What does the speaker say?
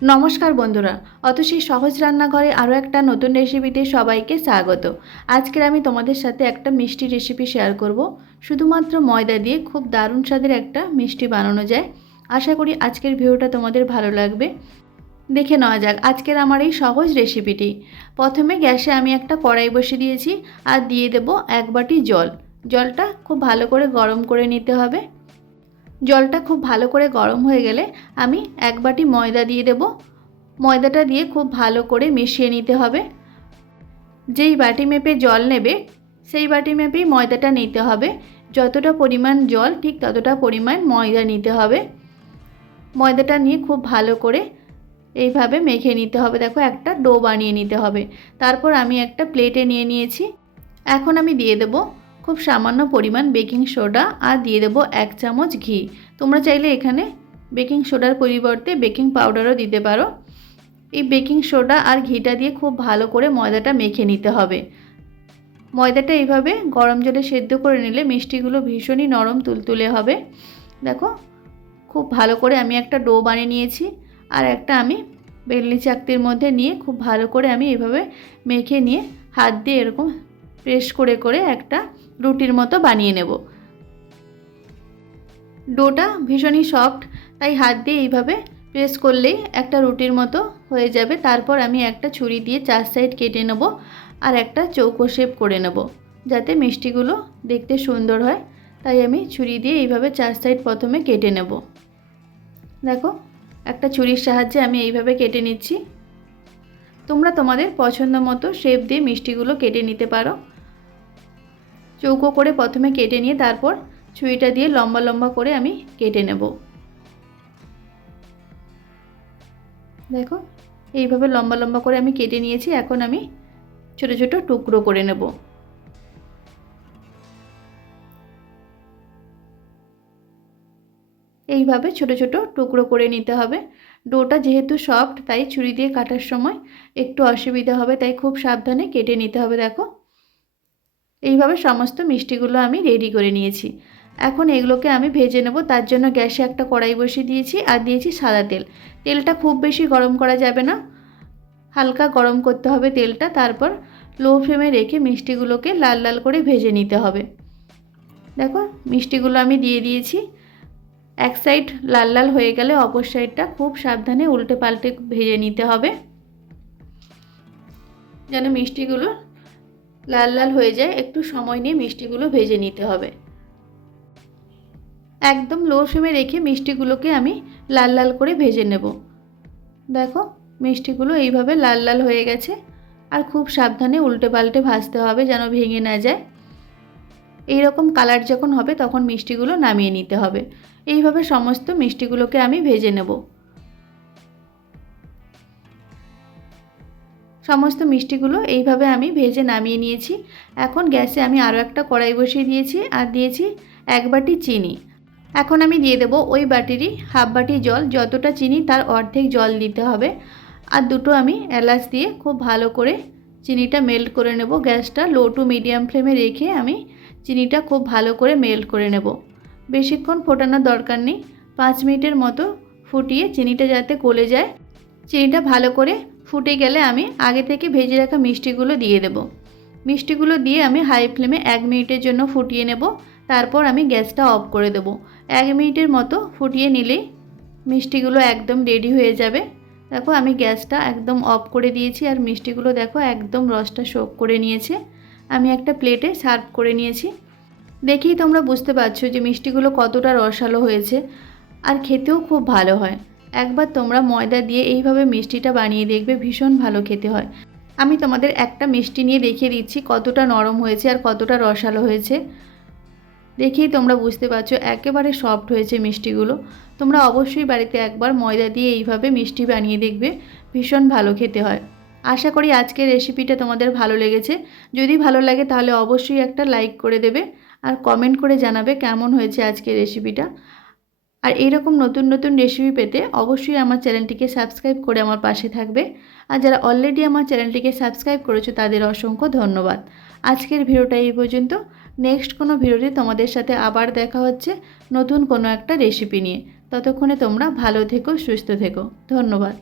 নমস্কার বন্ধুরা, অতসী সহজ রান্নাঘরে আরও একটা নতুন রেসিপিতে সবাইকে স্বাগত। আজকের আমি তোমাদের সাথে একটা মিষ্টি রেসিপি শেয়ার করব। শুধুমাত্র ময়দা দিয়ে খুব দারুণ স্বাদের একটা মিষ্টি বানানো যায়। আশা করি আজকের ভিডিওটা তোমাদের ভালো লাগবে। দেখে নেওয়া যাক আজকের আমার এই সহজ রেসিপিটি প্রথমে গ্যাসে আমি একটা কড়াই বসে দিয়েছি আর দিয়ে দেব এক বাটি জল। জলটা খুব ভালো করে গরম করে নিতে হবে। জলটা খুব ভালো করে গরম হয়ে গেলে আমি এক বাটি ময়দা দিয়ে দেব। ময়দাটা দিয়ে খুব ভালো করে মিশিয়ে নিতে হবে। যেই বাটি মেপে জল নেবে, সেই বাটি মেপেই ময়দাটা নিতে হবে। যতটা পরিমাণ জল, ঠিক ততটা পরিমাণ ময়দা নিতে হবে। ময়দাটা নিয়ে খুব ভালো করে এইভাবে মেখে নিতে হবে। দেখো, একটা ডো বানিয়ে নিতে হবে। তারপর আমি একটা প্লেটে নিয়ে নিয়েছি। এখন আমি দিয়ে দেবো খুব সামান্য পরিমাণ বেকিং সোডা আর দিয়ে দেবো এক চামচ ঘি। তোমরা চাইলে এখানে বেকিং সোডার পরিবর্তে বেকিং পাউডারও দিতে পারো। এই বেকিং সোডা আর ঘিটা দিয়ে খুব ভালো করে ময়দাটা মেখে নিতে হবে। ময়দাটা এইভাবে গরম জলে সেদ্ধ করে নিলে মিষ্টিগুলো ভীষণই নরম তুলতুলে হবে। দেখো, খুব ভালো করে আমি একটা ডো বানিয়ে নিয়েছি আর একটা আমি বেলনি চাকতির মধ্যে নিয়ে খুব ভালো করে আমি এভাবে মেখে নিয়ে হাত দিয়ে এরকম প্রেস করে করে একটা রুটির মতো বানিয়ে নেব। ডোটা ভীষণই সফট তাই হাত দিয়ে এইভাবে প্রেস করলেই একটা রুটির মতো হয়ে যাবে। তারপর আমি একটা ছুরি দিয়ে চার সাইড কেটে নেব আর একটা চৌকো শেপ করে নেব, যাতে মিষ্টিগুলো দেখতে সুন্দর হয়। তাই আমি ছুরি দিয়ে এইভাবে চার সাইড প্রথমে কেটে নেব। দেখো, একটা ছুরির সাহায্যে আমি এইভাবে কেটে নিচ্ছি। তোমরা তোমাদের পছন্দ মতো শেপ দিয়ে মিষ্টিগুলো কেটে নিতে পারো। চৌকো করে প্রথমে কেটে নিয়ে তারপর ছুরিটা দিয়ে লম্বা লম্বা করে আমি কেটে নেব। দেখো, এইভাবে লম্বা লম্বা করে আমি কেটে নিয়েছি, এখন আমি ছোট ছোট টুকরো করে নেব। এইভাবে ছোট ছোট টুকরো করে নিতে হবে। ডোটা যেহেতু সফট, তাই ছুরি দিয়ে কাটার সময় একটু অসুবিধা হবে, তাই খুব সাবধানে কেটে নিতে হবে, দেখো। এইভাবে সমস্ত মিষ্টিগুলো আমি রেডি করে নিয়েছি। এখন এগুলোকে আমি ভেজে নেব, তার জন্য গ্যাসে একটা কড়াই বসিয়ে দিয়েছি আর দিয়েছি সাদা তেল। তেলটা খুব বেশি গরম করা যাবে না। হালকা গরম করতে হবে তেলটা, তারপর লো ফ্লেমে রেখে মিষ্টিগুলোকে লাল লাল করে ভেজে নিতে হবে। দেখো, মিষ্টিগুলো আমি দিয়ে দিয়েছি। এক সাইড লাল লাল হয়ে গেলে অপর সাইডটা খুব সাবধানে উল্টে পাল্টে ভেজে নিতে হবে। যেন মিষ্টিগুলো লাল লাল হয়ে যায়, একটু সময় নিয়ে মিষ্টিগুলো ভেজে নিতে হবে। একদম লো ফ্লেমে রেখে মিষ্টিগুলোকে আমি লাল লাল করে ভেজে নেব। দেখো, মিষ্টিগুলো এইভাবে লাল লাল হয়ে গেছে, আর খুব সাবধানে উল্টে পাল্টে ভাজতে হবে যেন ভেঙে না যায়। এই রকম কালার যখন হবে, তখন মিষ্টিগুলো নামিয়ে নিতে হবে। এইভাবে সমস্ত মিষ্টিগুলোকে আমি ভেজে নেব। সমস্ত মিষ্টিগুলো এইভাবে আমি ভেজে নামিয়ে নিয়েছি। এখন গ্যাসে আমি আরও একটা কড়াই বসিয়ে দিয়েছি আর দিয়েছি এক বাটি চিনি। এখন আমি দিয়ে দেবো ওই বাটিরই হাফ বাটি জল, যতটা চিনি তার অর্ধেক জল দিতে হবে। আর দুটো আমি এলাচ দিয়ে খুব ভালো করে চিনিটা মেল্ট করে নেব। গ্যাসটা লো টু মিডিয়াম ফ্লেমে রেখে আমি চিনিটা খুব ভালো করে মেল্ট করে নেব। বেশিক্ষণ ফোটানোর দরকার নেই। পাঁচ মিনিটের মতো ফুটিয়ে চিনিটা যাতে গলে যায়। চিনিটা ভালো করে ফুটে গেলে আমি আগে থেকে ভেজে রাখা মিষ্টিগুলো দিয়ে দেব। মিষ্টিগুলো দিয়ে আমি হাই ফ্লেমে এক মিনিটের জন্য ফুটিয়ে নেব। তারপর আমি গ্যাসটা অফ করে দেব। এক মিনিটের মতো ফুটিয়ে নিলেই মিষ্টিগুলো একদম রেডি হয়ে যাবে। দেখো আমি গ্যাসটা একদম অফ করে দিয়েছি আর মিষ্টিগুলো দেখো একদম রসটা শোক করে নিয়েছে। আমি একটা প্লেটে সার্ভ করে নিয়েছি। দেখেই তোমরা বুঝতে পারছ যে মিষ্টিগুলো কতটা রসালো হয়েছে। আর খেতেও খুব ভালো হয়। একবার তোমরা ময়দা দিয়ে এইভাবে মিষ্টিটা বানিয়ে দেখবে, ভীষণ ভালো খেতে হয়। আমি তোমাদের একটা মিষ্টি নিয়ে দেখিয়ে দিচ্ছি, কতটা নরম হয়েছে আর কতটা রসালো হয়েছে। দেখেই তোমরা বুঝতে পারছ, একেবারে সফট হয়েছে মিষ্টিগুলো। তোমরা অবশ্যই বাড়িতে একবার ময়দা দিয়ে এইভাবে মিষ্টি বানিয়ে দেখবে, ভীষণ ভালো খেতে হয়। আশা করি আজকের রেসিপিটা তোমাদের ভালো লেগেছে। যদি ভালো লাগে তাহলে অবশ্যই একটা লাইক করে দেবে, আর কমেন্ট করে জানাবে কেমন হয়েছে আজকের রেসিপিটা আর এইরকম নতুন নতুন রেসিপি পেতে অবশ্যই আমার চ্যানেলটিকে সাবস্ক্রাইব করে আমার পাশে থাকবে। আর যারা অলরেডি আমার চ্যানেলটিকে সাবস্ক্রাইব করেছ, তাদের অসংখ্য ধন্যবাদ। আজকের ভিডিওটা এই পর্যন্ত। নেক্সট কোনো ভিডিওতে তোমাদের সাথে আবার দেখা হচ্ছে নতুন কোনো একটা রেসিপি নিয়ে। ততক্ষণে তোমরা ভালো থেকো, সুস্থ থেকো। ধন্যবাদ।